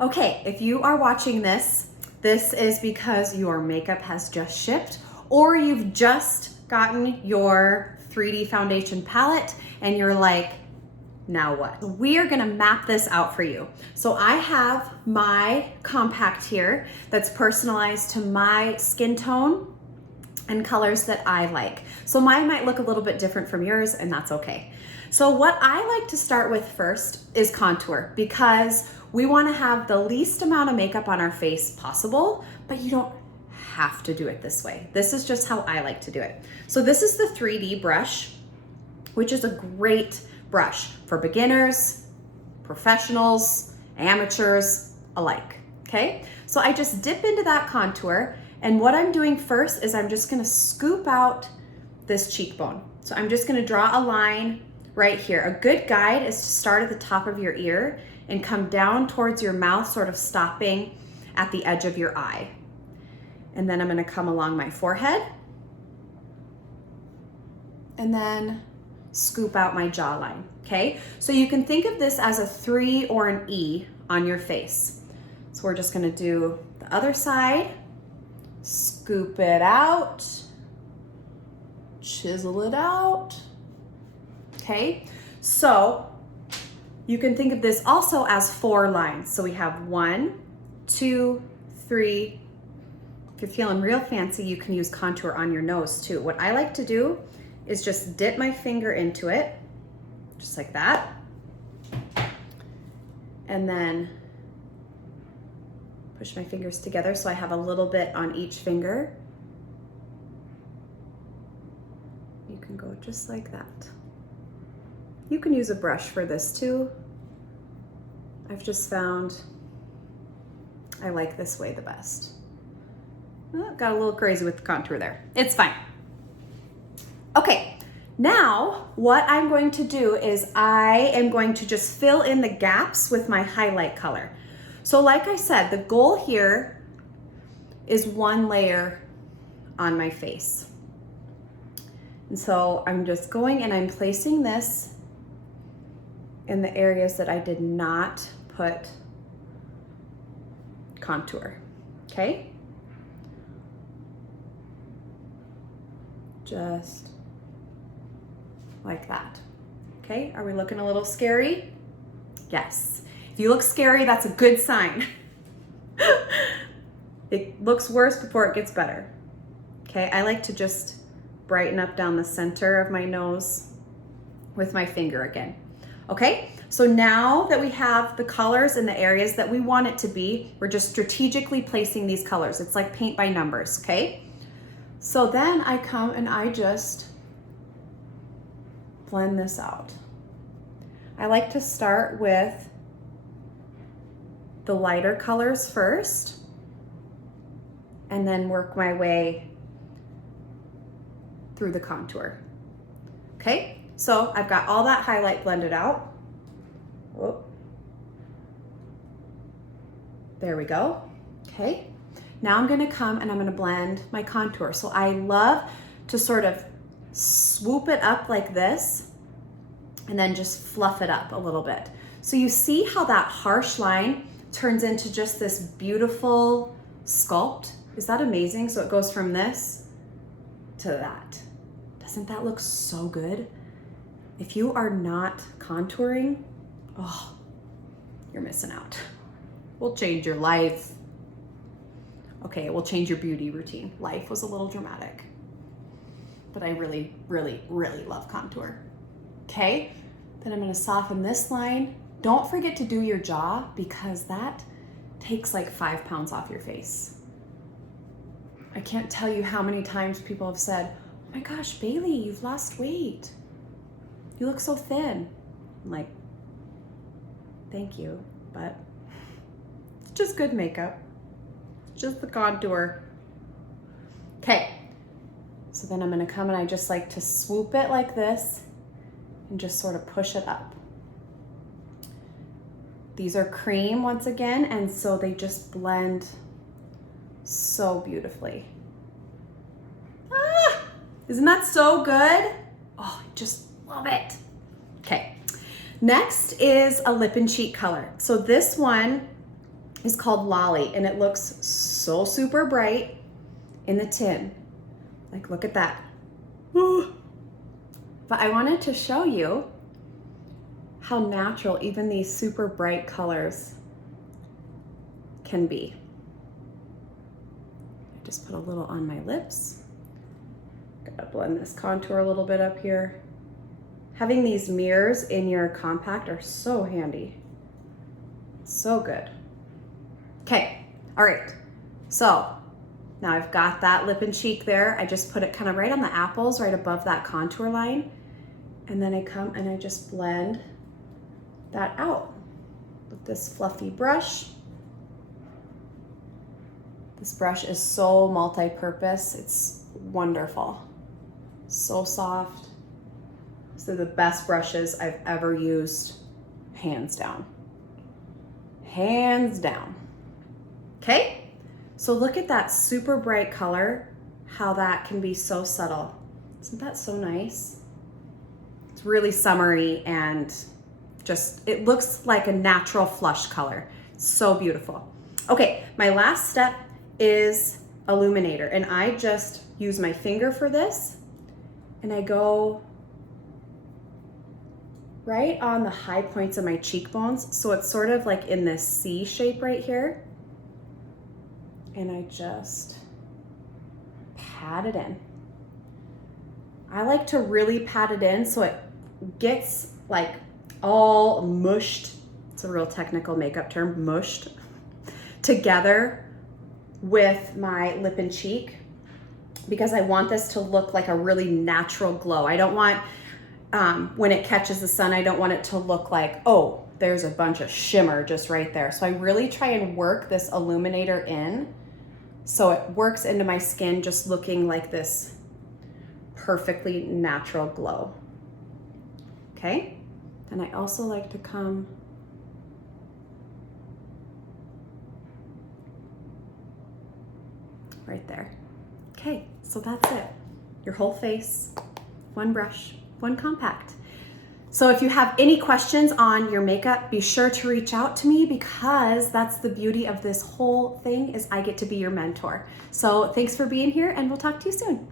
Okay, if you are watching this, this is because your makeup has just shipped or you've just gotten your 3D foundation palette and you're like, now what? We are gonna map this out for you. So I have my compact here that's personalized to my skin tone and colors that I like. So mine might look a little bit different from yours, and that's okay. So what I like to start with first is contour, because we wanna have the least amount of makeup on our face possible, but you don't have to do it this way. This is just how I like to do it. So this is the 3D brush, which is a great brush for beginners, professionals, amateurs alike, okay? So I just dip into that contour, and what I'm doing first is I'm just gonna scoop out this cheekbone. So I'm just gonna draw a line right here. A good guide is to start at the top of your ear and come down towards your mouth, sort of stopping at the edge of your eye. And then I'm gonna come along my forehead and then scoop out my jawline, okay? So you can think of this as a 3 or an E on your face. So we're just gonna do the other side, scoop it out, chisel it out, okay? So you can think of this also as 4 lines. So we have 1, 2, 3. If you're feeling real fancy, you can use contour on your nose too. What I like to do is just dip my finger into it, just like that. And then push my fingers together so I have a little bit on each finger. You can go just like that. You can use a brush for this too. I've just found I like this way the best. Oh, got a little crazy with the contour there. It's fine. Okay, now what I'm going to do is I am going to just fill in the gaps with my highlight color. So like I said, the goal here is 1 layer on my face. And so I'm just going and I'm placing this in the areas that I did not put contour, okay? Just like that. Okay, are we looking a little scary? Yes. If you look scary, that's a good sign. It looks worse before it gets better. Okay, I like to just brighten up down the center of my nose with my finger again. Okay, so now that we have the colors in the areas that we want it to be, we're just strategically placing these colors. It's like paint by numbers, okay? So then I come and I just blend this out. I like to start with the lighter colors first and then work my way through the contour. Okay, so I've got all that highlight blended out. Whoa. There we go. Okay, now I'm gonna come and I'm gonna blend my contour. So I love to sort of swoop it up like this and then just fluff it up a little bit. So you see how that harsh line turns into just this beautiful sculpt? Is that amazing? So it goes from this to that. Doesn't that look so good? If you are not contouring, oh, you're missing out. We'll change your life. Okay, it will change your beauty routine. Life was a little dramatic, but I really, really, really love contour. Okay, then I'm gonna soften this line. Don't forget to do your jaw because that takes like 5 pounds off your face. I can't tell you how many times people have said, oh my gosh, Bailey, you've lost weight. You look so thin. I'm like, thank you, but it's just good makeup. Just the contour. Okay, so then I'm gonna come and I just like to swoop it like this and just sort of push it up. These are cream once again, and so they just blend so beautifully. Ah, isn't that so good? Oh, I just love it. Okay, next is a lip and cheek color. So this one is called Lolly, and it looks so super bright in the tin. Like, look at that. But I wanted to show you how natural even these super bright colors can be. I just put a little on my lips. Gotta blend this contour a little bit up here. Having these mirrors in your compact are so handy. So good. Okay, all right. So now I've got that lip and cheek there. I just put it kind of right on the apples, right above that contour line. And then I come and I just blend that out with this fluffy brush. This brush is so multi-purpose. It's wonderful. So soft. These are the best brushes I've ever used, hands down. Hands down. Okay, so look at that super bright color, how that can be so subtle. Isn't that so nice? It's really summery and just, it looks like a natural flush color. So beautiful. Okay, my last step is illuminator, and I just use my finger for this, and I go right on the high points of my cheekbones. So it's sort of like in this C shape right here. And I just pat it in. I like to really pat it in so it gets like all mushed. It's a real technical makeup term, mushed together with my lip and cheek, because I want this to look like a really natural glow. I don't want, when it catches the sun, I don't want it to look like, oh, there's a bunch of shimmer just right there. So I really try and work this illuminator in so it works into my skin just looking like this perfectly natural glow. Okay? And I also like to come right there. Okay, so that's it. Your whole face, one brush, one compact. So if you have any questions on your makeup, be sure to reach out to me, because that's the beauty of this whole thing, is I get to be your mentor. So thanks for being here, and we'll talk to you soon.